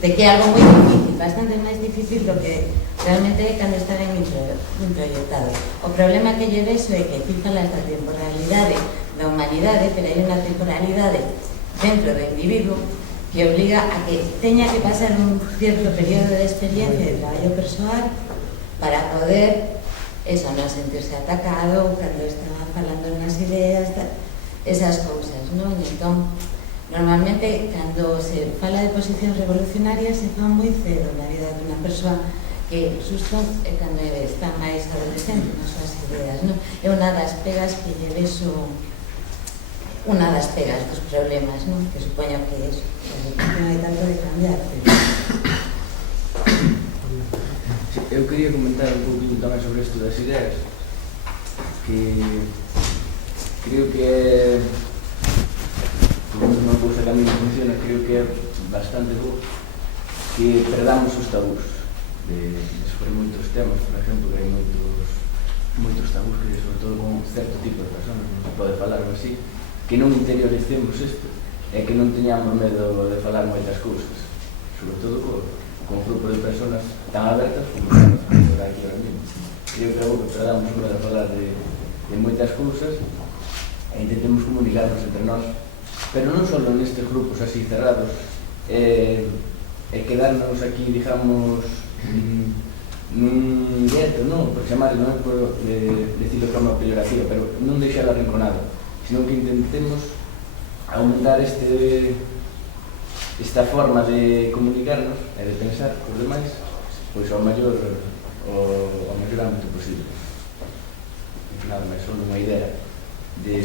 de que é algo moi difícil, bastante máis difícil do que realmente é cando están introyectados. O problema que lle vexo é que ti falas da temporalidade da humanidade, pero hai unha temporalidade dentro do individuo que obliga a que teña que pasar un cierto período de experiencia de traballo persoal para poder eso, non sentirse atacado cando está falando unhas ideas, esas cousas, non? Entón, normalmente, cando se fala de posicións revolucionarias, se fan moi cedo na vida dunha persoa que xusto é cando está máis adolescente nas súas ideas, non? É unha das pegas que lle vexo, unha das pegas dos problemas, non? Que supoño que é non hai tanto de cambiar, pero... Eu quería comentar un pouquinho tamén sobre isto das ideas, que creo que é unha cousa que a mí me funciona, creo que é bastante bo que perdamos os tabús sobre moitos temas, por exemplo, que hai moitos tabús que sobre todo con un certo tipo de personas non se pode falar ou así, que non interioricemos isto e que non teñamos medo de falar moitas cousas, sobre todo con un grupo de personas tan abertas como estamos aquí ahora mismo. Creo que é algo que perdamos medo de falar de moitas cousas e intentemos comunicarnos entre nós, pero non só nestes grupos así cerrados, e quedarnos aquí, digamos, nun gueto, non? Por chamar, non é por decirlo de forma peyorativa, pero non deixar arrinconado, sino que intentemos aumentar esta forma de comunicarnos e de pensar cos demais pois ao maior ámbito posible. Nada máis, só unha idea de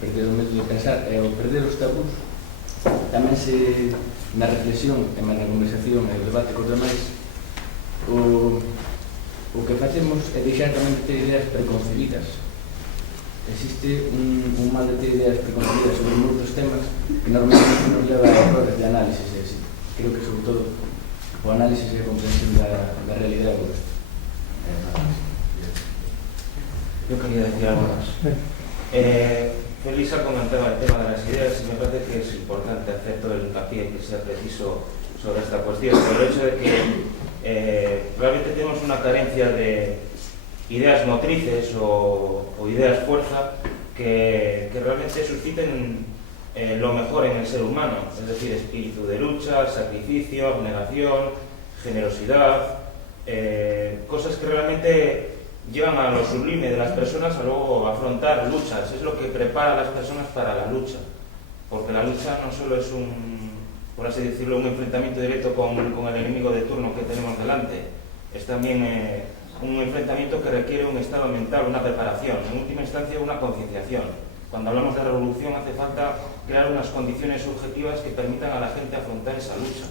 perder o medo de pensar e ao perder os tabús tamén se na reflexión e na conversación e o debate cos demais o que facemos é deixar tamén de ter ideas preconcebidas. Existe un mal de ter ideas preconcebidas sobre moitos temas que normalmente nos leva a errores de análisis e así. Creo que sobre todo o análisis e a comprensión da realidade do resto. Yo quería decir algo más. Felisa comentaba el tema de las ideas y me parece que es importante hacer todo el hincapié que sea preciso sobre esta cuestión, por el hecho de que realmente tenemos una carencia de ideas motrices o ideas fuerza que realmente susciten lo mejor en el ser humano, es decir, espíritu de lucha, sacrificio, abnegación, generosidad, cosas que realmente llevan a lo sublime de las personas a luego afrontar luchas. Es lo que prepara a las personas para la lucha, porque la lucha no solo es por así decirlo, un enfrentamiento directo con el enemigo de turno que tenemos delante, es también un enfrentamiento que requiere un estado mental, una preparación, en última instancia una concienciación. Cuando hablamos de revolución hace falta crear unas condiciones subjetivas que permitan a la gente afrontar esa lucha,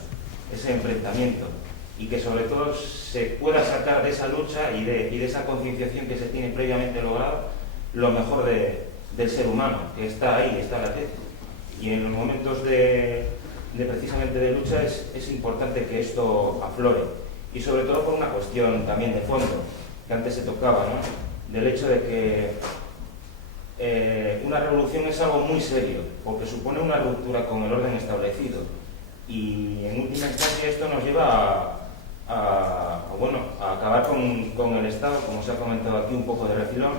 ese enfrentamiento, y que sobre todo se pueda sacar de esa lucha y de esa concienciación que se tiene previamente logrado lo mejor del ser humano, que está ahí, está latente. Y en los momentos precisamente de lucha es importante que esto aflore. Y sobre todo por una cuestión también de fondo, que antes se tocaba, ¿no? Del hecho de que una revolución es algo muy serio, porque supone una ruptura con el orden establecido. Y en última instancia esto nos lleva a acabar con el Estado, como se ha comentado aquí un poco de refilón,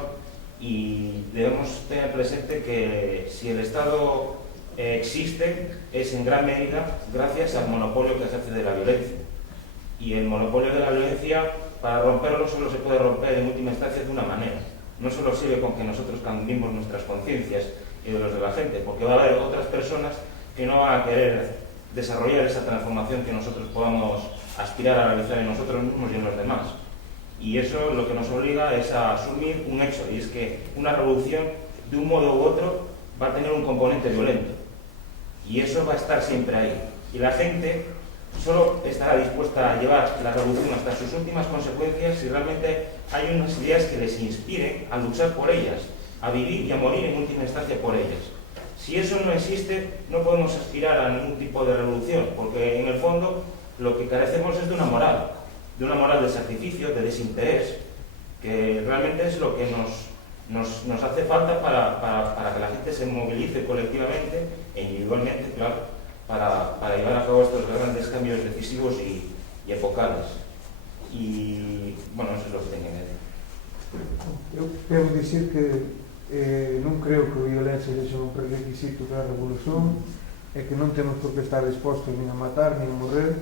y debemos tener presente que si el Estado existe es en gran medida gracias al monopolio que se hace de la violencia. Y el monopolio de la violencia, para romperlo, solo se puede romper en última instancia de una manera. No solo sirve con que nosotros cambiemos nuestras conciencias y de los de la gente, porque va a haber otras personas que no van a querer desarrollar esa transformación que nosotros podamos aspirar a realizar en nosotros mismos y en los demás. Y eso lo que nos obliga es a asumir un hecho, y es que una revolución, de un modo u otro, va a tener un componente violento. Y eso va a estar siempre ahí. Y la gente solo estará dispuesta a llevar la revolución hasta sus últimas consecuencias si realmente hay unas ideas que les inspiren a luchar por ellas, a vivir y a morir en última instancia por ellas. Si eso no existe, no podemos aspirar a ningún tipo de revolución, porque en el fondo lo que carecemos es de una moral de sacrificio, de desinterés, que realmente es lo que nos hace falta para que la gente se movilice colectivamente e individualmente, claro, para llevar a cabo estos grandes cambios decisivos y epocales. Y, bueno, non sei o que teñen que decir. Eu quero dicir que non creo que a violencia seja un prerequisito para a revolución, e que non temos por que estar dispostos nin a matar, nin a morrer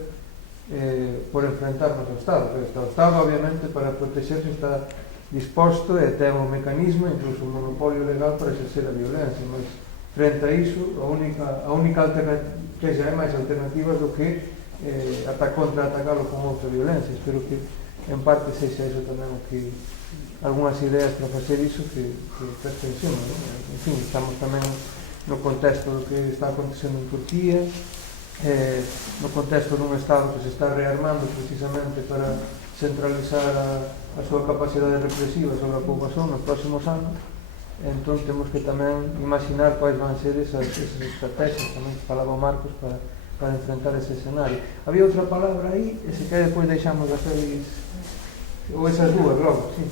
por enfrentarnos ao Estado. O Estado, obviamente, para protegerse está disposto e ten un mecanismo, incluso un monopolio legal para exercer a violencia, mas frente a iso, a única alternativa que xa é máis alternativa do que contraatacalo con outra violencia. Espero que en parte sexa iso tamén o que algunhas ideas para facer iso que encima, non? En fin, estamos tamén no contexto do que está acontecendo en Turquía, no contexto dun Estado que se está rearmando precisamente para centralizar a súa capacidade represiva sobre a poboación nos próximos anos. Entón temos que tamén imaginar quais van ser esas estrategias tamén que falaba Marcos para enfrentar ese escenario. Había outra palabra aí, e se quere depois deixamos a Félix, ou esas dúas logo, sí.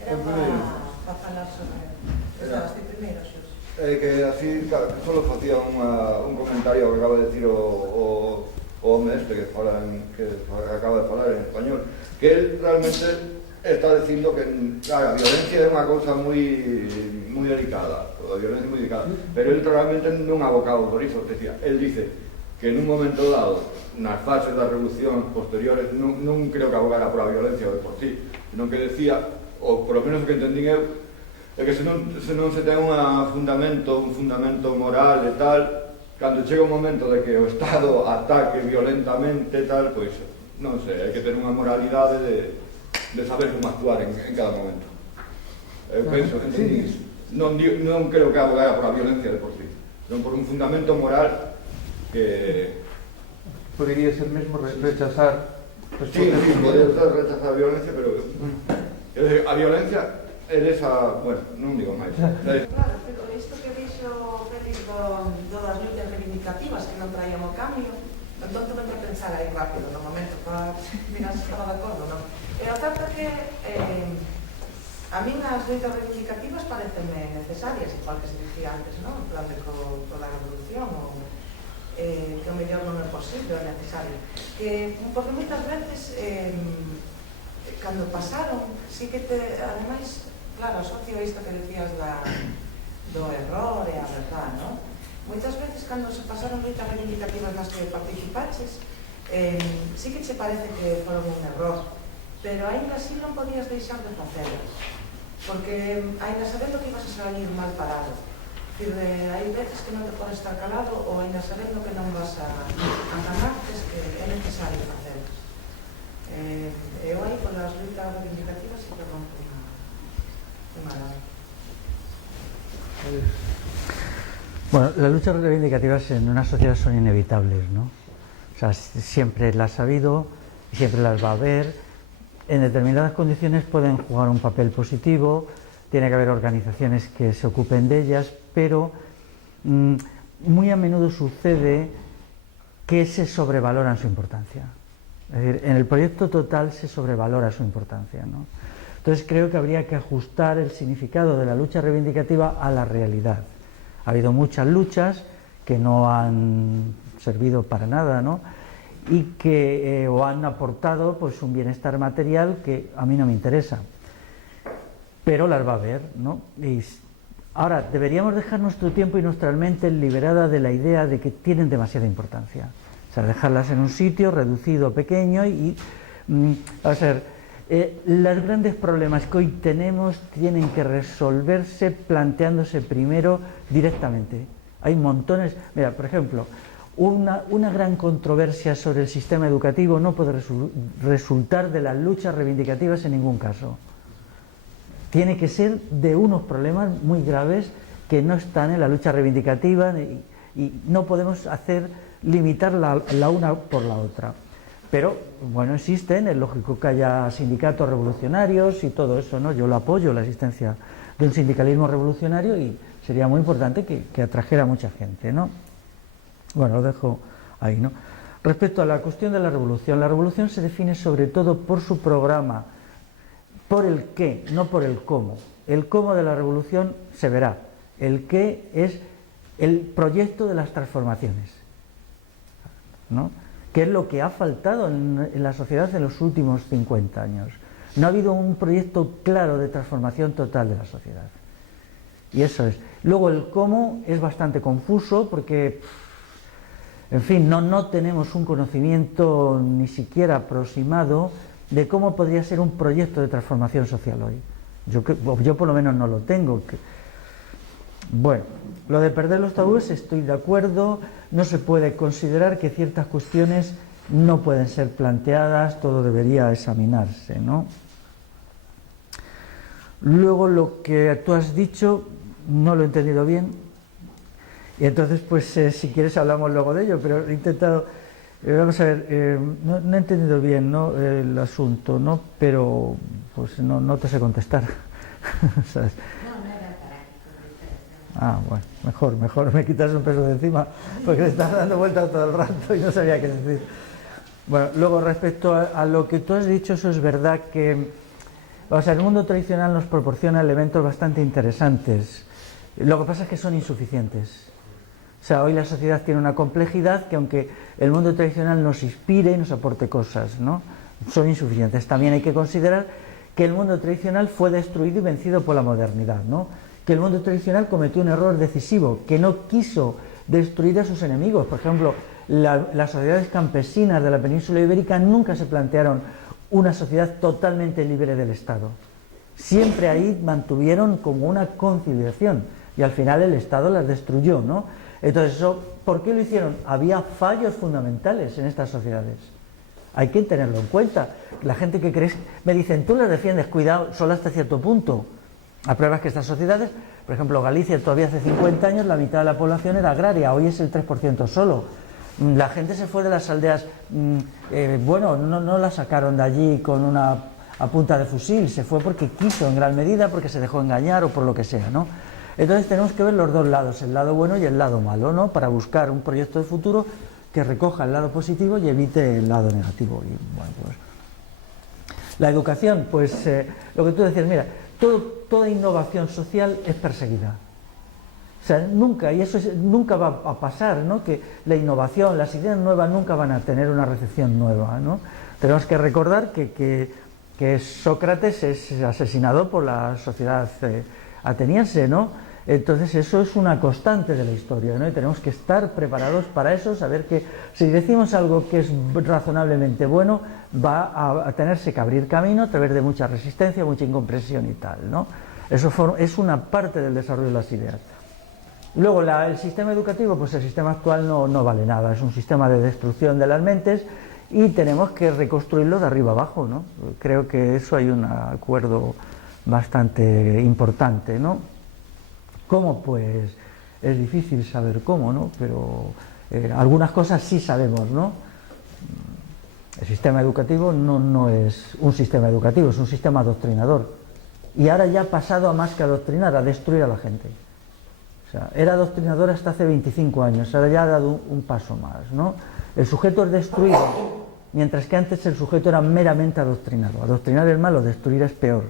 Era para falar sobre... Estabas ti primeiro, Xos. Que así, solo facía un comentario que acaba de decir o home este que acaba de falar en español, que él realmente está dicindo que claro, a violencia é unha cousa moi delicada, a violencia é moi delicada, pero él realmente non abocaba por iso, decía, él dice que en un momento dado, nas fases da revolución posteriores, non creo que abogara por a violencia de por sí, sino que decía, ou por lo menos o que entendín eu, é que se non se ten un fundamento moral e tal, cando chega o momento de que o Estado ataque violentamente e tal, pois, non sei, hai que ter unha moralidade de saber como actuar en cada momento. Eu penso, entendí iso. Non creo que abogara por a violencia de por sí, non por un fundamento moral que... Podería ser mesmo rechazar... Sí, podría rechazar a violencia, pero... A violencia é desa... Bueno, non digo máis. Claro, pero isto que dixo Félix das lutas reivindicativas que non traían o cambio, entón tuve que pensar aí rápido no momento para mirar se estaba de acordo, non? E o certo é que a min as lutas reivindicativas parecenme necesarias, igual que se dicía antes, non? En plan de toda a revolución, ou que o mellor non é posible, é necesario. Porque moitas veces, cando pasaron, sí que ademais, claro, asocio isto que decías do error e a verdad, non? Moitas veces, cando se pasaron lutas reivindicativas nas que participaches, sí que che parece que foron un error, pero aínda así non podías deixar de facelas, porque aínda sabendo que ibas a salir mal parado. Hai veces que non te podes estar calado ou aínda sabendo que non vas a ganar, que é necesario facelas. Eu aí, con as lutas reivindicativas, sí que rompo unha lana. Bueno, las luchas reivindicativas en una sociedad son inevitables, ¿no? O sea, siempre las ha habido, siempre las va a haber. En determinadas condiciones pueden jugar un papel positivo, tiene que haber organizaciones que se ocupen de ellas, pero muy a menudo sucede que se sobrevaloran su importancia. Es decir, en el proyecto total se sobrevalora su importancia, ¿no? Entonces creo que habría que ajustar el significado de la lucha reivindicativa a la realidad. Ha habido muchas luchas que no han servido para nada, ¿no? Y que o han aportado pues un bienestar material que a mí no me interesa, pero las va a haber, ¿no? Y ahora deberíamos dejar nuestro tiempo y nuestra mente liberada de la idea de que tienen demasiada importancia, o sea, dejarlas en un sitio reducido, pequeño y los grandes problemas que hoy tenemos tienen que resolverse planteándose primero directamente. Hay montones, mira, por ejemplo, una gran controversia sobre el sistema educativo no puede resultar de las luchas reivindicativas en ningún caso. Tiene que ser de unos problemas muy graves que no están en la lucha reivindicativa y no podemos limitar la una por la otra. Pero, bueno, existen, es lógico que haya sindicatos revolucionarios y todo eso, ¿no? Yo lo apoyo, la existencia de un sindicalismo revolucionario, y sería muy importante que atrajera a mucha gente, ¿no? Bueno, lo dejo ahí, ¿no? Respecto a la cuestión de la revolución se define sobre todo por su programa, por el qué, no por el cómo. El cómo de la revolución se verá, el qué es el proyecto de las transformaciones. ¿no? Que es lo que ha faltado en la sociedad en los últimos 50 años. No ha habido un proyecto claro de transformación total de la sociedad. Y eso es. Luego el cómo es bastante confuso porque, en fin, no tenemos un conocimiento ni siquiera aproximado de cómo podría ser un proyecto de transformación social hoy. Yo por lo menos no lo tengo. Bueno, lo de perder los tabúes estoy de acuerdo, no se puede considerar que ciertas cuestiones no pueden ser planteadas, todo debería examinarse, ¿no? Luego lo que tú has dicho no lo he entendido bien y entonces pues si quieres hablamos luego de ello, pero he intentado, vamos a ver, no he entendido bien, ¿no?, el asunto, ¿no?, pero pues no te sé contestar. ¿Sabes? Bueno, mejor me quitas un peso de encima porque le estás dando vueltas todo el rato y no sabía qué decir. Bueno, luego respecto a lo que tú has dicho, eso es verdad que, o sea, el mundo tradicional nos proporciona elementos bastante interesantes. Lo que pasa es que son insuficientes. O sea, hoy la sociedad tiene una complejidad que, aunque el mundo tradicional nos inspire y nos aporte cosas, ¿no?, son insuficientes. También hay que considerar que el mundo tradicional fue destruido y vencido por la modernidad, ¿no?, que el mundo tradicional cometió un error decisivo, que no quiso destruir a sus enemigos. Por ejemplo, las sociedades campesinas de la península ibérica nunca se plantearon una sociedad totalmente libre del Estado. Siempre ahí mantuvieron como una conciliación y al final el Estado las destruyó, ¿no? Entonces, eso, ¿por qué lo hicieron? Había fallos fundamentales en estas sociedades. Hay que tenerlo en cuenta. La gente que crees, me dicen, tú las defiendes, cuidado, solo hasta cierto punto. La prueba es que estas sociedades, por ejemplo, Galicia todavía hace 50 años la mitad de la población era agraria, hoy es el 3% solo. La gente se fue de las aldeas, no la sacaron de allí con una a punta de fusil, se fue porque quiso en gran medida, porque se dejó engañar o por lo que sea, ¿no? Entonces tenemos que ver los dos lados, el lado bueno y el lado malo, ¿no?, para buscar un proyecto de futuro que recoja el lado positivo y evite el lado negativo. Y, bueno, pues, la educación, pues lo que tú decías, mira, toda innovación social es perseguida. O sea, nunca, y eso nunca va a pasar, ¿no?, que la innovación, las ideas nuevas nunca van a tener una recepción nueva, ¿no? Tenemos que recordar que Sócrates es asesinado por la sociedad ateniense, ¿no? Entonces eso es una constante de la historia, ¿no?, y tenemos que estar preparados para eso, saber que si decimos algo que es razonablemente bueno, va a tenerse que abrir camino a través de mucha resistencia, mucha incomprensión y tal, ¿no? Eso es una parte del desarrollo de las ideas. Luego el sistema educativo, pues el sistema actual no vale nada, es un sistema de destrucción de las mentes y tenemos que reconstruirlo de arriba abajo, ¿no? Creo que eso hay un acuerdo bastante importante, ¿no? ¿Cómo? Pues es difícil saber cómo, ¿no?, pero algunas cosas sí sabemos, ¿no? El sistema educativo no es un sistema educativo, es un sistema adoctrinador. Y ahora ya ha pasado a más que adoctrinar, a destruir a la gente. O sea, era adoctrinador hasta hace 25 años, ahora ya ha dado un paso más, ¿no? El sujeto es destruido, mientras que antes el sujeto era meramente adoctrinado. Adoctrinar es malo, destruir es peor.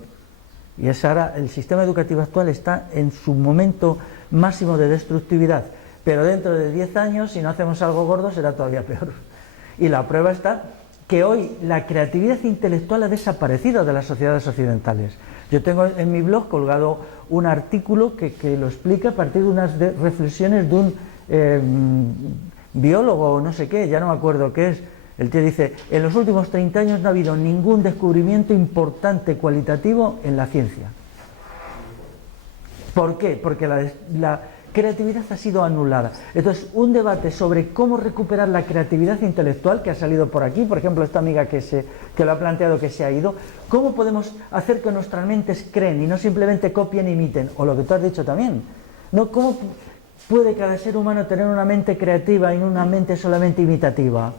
Y es ahora, el sistema educativo actual está en su momento máximo de destructividad, pero dentro de 10 años, si no hacemos algo gordo, será todavía peor. Y la prueba está que hoy la creatividad intelectual ha desaparecido de las sociedades occidentales. Yo tengo en mi blog colgado un artículo que lo explica a partir de unas reflexiones de un biólogo o no sé qué, ya no me acuerdo qué es. El tío dice, en los últimos 30 años no ha habido ningún descubrimiento importante cualitativo en la ciencia. ¿Por qué? Porque la creatividad ha sido anulada. Entonces, un debate sobre cómo recuperar la creatividad intelectual que ha salido por aquí, por ejemplo, esta amiga que lo ha planteado, que se ha ido, ¿cómo podemos hacer que nuestras mentes creen y no simplemente copien e imiten? O lo que tú has dicho también, ¿no? ¿Cómo puede cada ser humano tener una mente creativa y no una mente solamente imitativa?